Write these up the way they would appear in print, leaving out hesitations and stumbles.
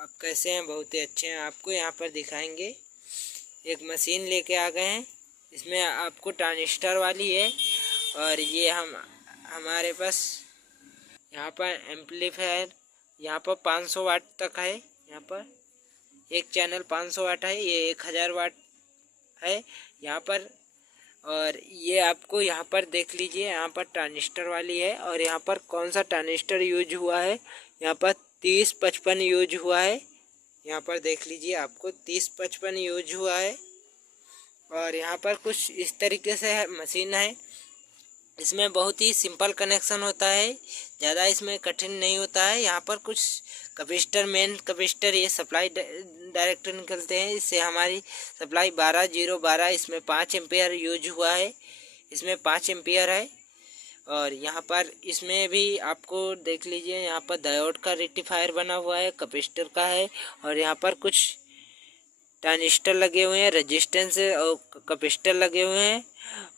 आप कैसे हैं? बहुत ही अच्छे हैं। आपको यहाँ पर दिखाएंगे, एक मशीन लेके आ गए हैं। इसमें आपको ट्रांजिस्टर वाली है और ये हमारे पास यहाँ पर एम्पलीफायर यहाँ पर 500 वाट तक है। यहाँ पर एक चैनल 500 वाट है, ये 1000 वाट है यहाँ पर। और ये आपको यहाँ पर देख लीजिए, यहाँ पर ट्रांजिस्टर वाली है और यहाँ पर कौन सा ट्रांजिस्टर यूज हुआ है। यहाँ पर 3055 यूज हुआ है। यहाँ पर देख लीजिए, आपको 3055 यूज हुआ है। और यहाँ पर कुछ इस तरीके से है मशीन है। इसमें बहुत ही सिंपल कनेक्शन होता है, ज़्यादा इसमें कठिन नहीं होता है। यहाँ पर कुछ कैपेसिटर, मेन कैपेसिटर, ये सप्लाई डायरेक्टर निकलते हैं। इससे हमारी सप्लाई 12012, इसमें 5 एम्पियर यूज हुआ है। इसमें 5 एम्पियर है। और यहाँ पर इसमें भी आपको देख लीजिए, यहाँ पर डायोड का रेक्टिफायर बना हुआ है, कैपेसिटर का है। और यहाँ पर कुछ ट्रांजिस्टर लगे हुए हैं, रेजिस्टेंस और कैपेसिटर लगे हुए हैं।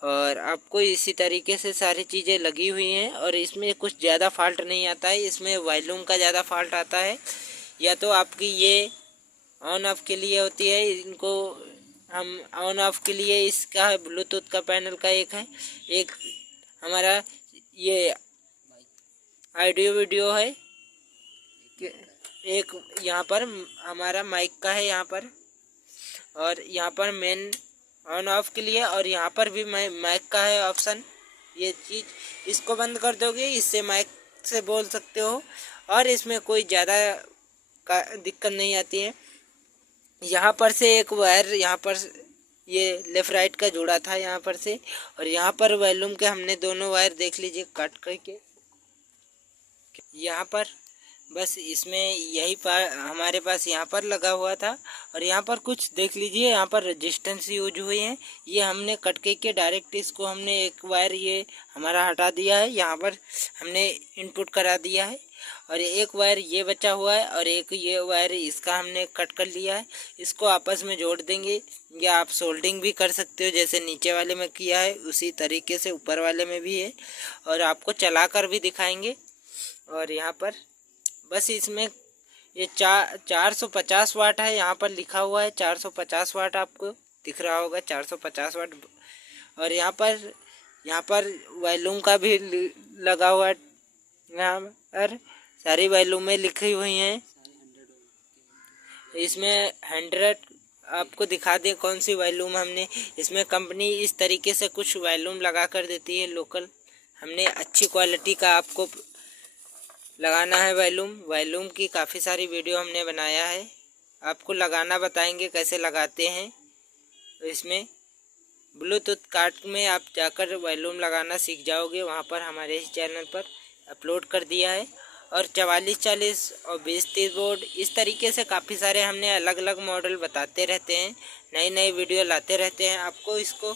और आपको इसी तरीके से सारी चीज़ें लगी हुई हैं। और इसमें कुछ ज़्यादा फॉल्ट नहीं आता है, इसमें वॉल्यूम का ज़्यादा फॉल्ट आता है। या तो आपकी ये ऑन ऑफ के लिए होती है, इनको हम ऑन ऑफ के लिए इसका है ब्लूटूथ का पैनल का एक है, एक हमारा ये ऑडियो वीडियो है, एक यहाँ पर हमारा माइक का है यहाँ पर। और यहाँ पर मेन ऑन ऑफ के लिए, और यहाँ पर भी माइक का है ऑप्शन। ये चीज़ इसको बंद कर दोगे, इससे माइक से बोल सकते हो। और इसमें कोई ज़्यादा का दिक्कत नहीं आती है। यहाँ पर से एक वायर यहाँ पर ये लेफ़्ट राइट का जुड़ा था यहाँ पर से। और यहाँ पर वॉल्यूम के हमने दोनों वायर देख लीजिए कट करके यहाँ पर। बस इसमें यही हमारे पास यहाँ पर लगा हुआ था। और यहाँ पर कुछ देख लीजिए, यहाँ पर रेजिस्टेंस यूज हुई है। ये हमने कट के डायरेक्ट इसको हमने एक वायर ये हमारा हटा दिया है, यहाँ पर हमने इनपुट करा दिया है। और एक वायर ये बचा हुआ है और एक ये वायर इसका हमने कट कर लिया है। इसको आपस में जोड़ देंगे, या आप सोल्डिंग भी कर सकते हो, जैसे नीचे वाले में किया है उसी तरीके से ऊपर वाले में भी है। और आपको चला कर भी दिखाएंगे। और यहाँ पर बस इसमें ये 450 वाट है, यहाँ पर लिखा हुआ है 450 वाट, आपको दिख रहा होगा 450 वाट। और यहाँ पर वॉल्यूम का भी लगा हुआ है, यहाँ पर सारी वॉल्यूमें लिखी हुई हैं। इसमें 100 आपको दिखा दें कौन सी वॉल्यूम हमने, इसमें कंपनी इस तरीके से कुछ वॉल्यूम लगा कर देती है लोकल। हमने अच्छी क्वालिटी का आपको लगाना है वॉल्यूम की काफ़ी सारी वीडियो हमने बनाया है, आपको लगाना बताएंगे कैसे लगाते हैं। तो इसमें ब्लूटूथ कार्ड में आप जाकर वॉल्यूम लगाना सीख जाओगे, वहाँ पर हमारे इस चैनल पर अपलोड कर दिया है। और 4440 और 2030 बोर्ड, इस तरीके से काफ़ी सारे हमने अलग अलग मॉडल बताते रहते हैं, नई नई वीडियो लाते रहते हैं। आपको इसको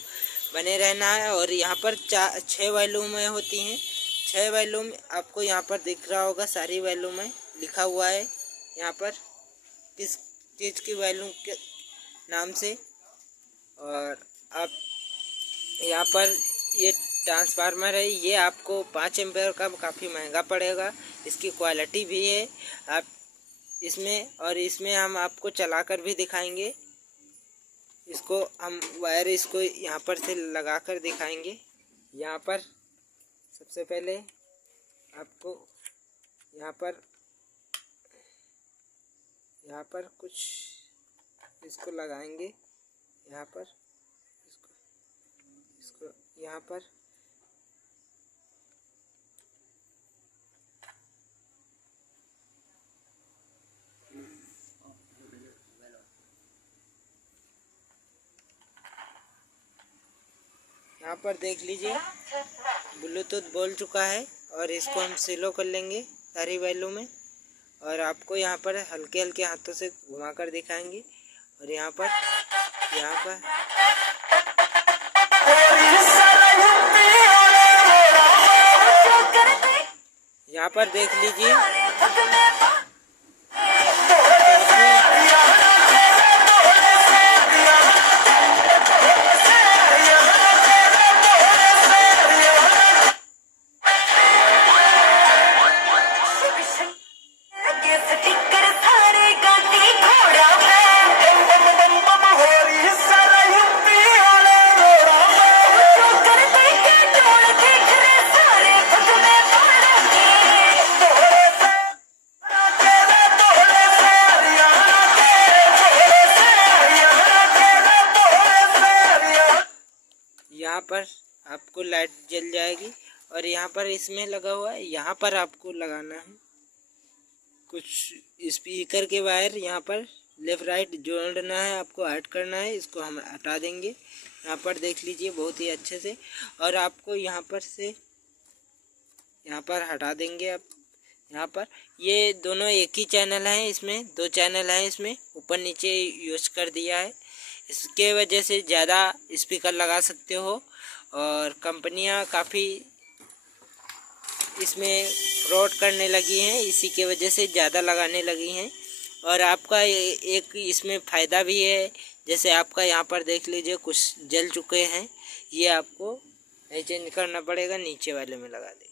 बने रहना है। और यहाँ पर 6 वॉल्यूमें होती हैं, 6 वॉल्यूम आपको यहाँ पर दिख रहा होगा, सारी वॉल्यूमें लिखा हुआ है यहाँ पर किस चीज़ की वॉल्यूम के नाम से। और आप यहाँ पर ये ट्रांसफार्मर है, ये आपको 5 एम्पेयर का काफ़ी महंगा पड़ेगा, इसकी क्वालिटी भी है आप इसमें। और इसमें हम आपको चला कर भी दिखाएंगे, इसको हम वायर इसको यहाँ पर से लगा कर दिखाएंगे। यहाँ पर सबसे पहले आपको यहाँ पर कुछ इसको लगाएंगे, यहाँ पर इसको यहाँ पर देख लीजिए ब्लूटूथ बोल चुका है। और इसको हम स्लो कर लेंगे सारी वॉल्यूम में। और आपको यहाँ पर हल्के हल्के हाथों से घुमा कर दिखाएंगे। और यहाँ पर देख लीजिए, पर आपको लाइट जल जाएगी। और यहाँ पर इसमें लगा हुआ है, यहाँ पर आपको लगाना है कुछ स्पीकर के वायर। यहाँ पर लेफ़्ट राइट जोड़ना है, आपको ऐड करना है। इसको हम हटा देंगे, यहाँ पर देख लीजिए बहुत ही अच्छे से। और आपको यहाँ पर से यहाँ पर हटा देंगे। आप यहाँ पर ये दोनों एक ही चैनल हैं, इसमें 2 चैनल हैं, इसमें ऊपर नीचे यूज कर दिया है। इसके वजह से ज़्यादा स्पीकर लगा सकते हो। और कंपनियां काफ़ी इसमें फ्रॉड करने लगी हैं, इसी के वजह से ज़्यादा लगाने लगी हैं। और आपका एक इसमें फ़ायदा भी है, जैसे आपका यहाँ पर देख लीजिए कुछ जल चुके हैं, ये आपको नहीं चेंज करना पड़ेगा, नीचे वाले में लगा दें।